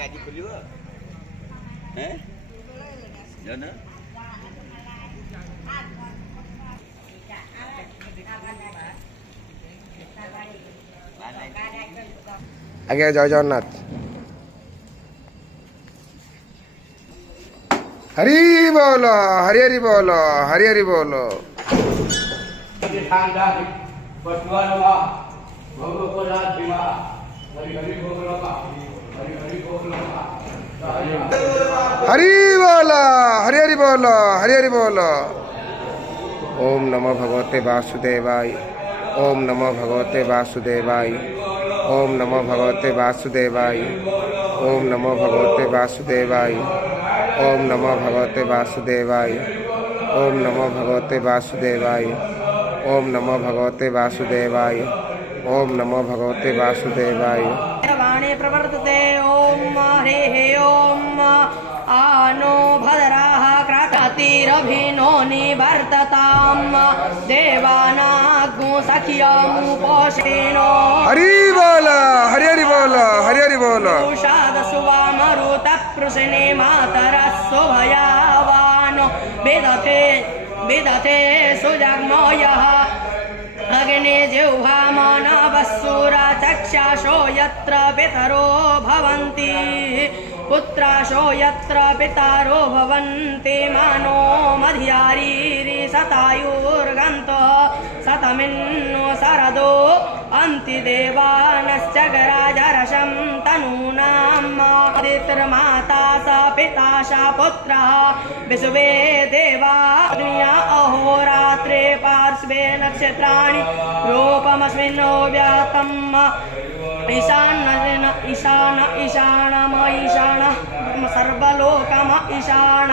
आज खुली हैं जो ना आगे जय जगन्नाथ। हरि बोलो हरि हरि बोलो हरि हरि बोलो। हरि बोलो हरि हरि बोलो हरि हरि बोलो। ओम नमो भगवते वासुदेवाय। ओम नमो भगवते वासुदेवाय। ओम नमो भगवते वासुदेवाय। ओम नमो भगवते वासुदेवाय। ओम नमो भगवते वासुदेवाय। ओम नमो भगवते वासुदेवाय। ओम नमो भगवते वासुदेवाय। ओम नमो भगवते वासुदेवाय। वाणी प्रवर्तते ओम हरे ओम आनो भद्राः क्रततिरभिनो निवर्तताम् देवानाग्नो सख्यमुपोषिनो। हरि बोलो हरि हरि बोलो हरि हरि बोलो। उषादसुवामरुतपृशने मातरस्सु भयावानो विदथे विदथे सुजग्मयः अग्ने जिह्वा मानवस्सुरा चक्षाशो यत्र पितरो भवन्ति पुत्राशो यत्र पितरो भवन्ति मानो मध्यारीरि शतायुर्गन्तो शतमिन्नो शरदो अन्तिदेवानश्च गराजरशं तनूनां माता स पिता स पुत्रः विश्वे देवा अहोरात्रे पार्श्वे नक्षत्राणि रूपमस्मिन्नो व्यातम् ईशान ईशान ईशानम ईशान सर्वलोकम ईशान।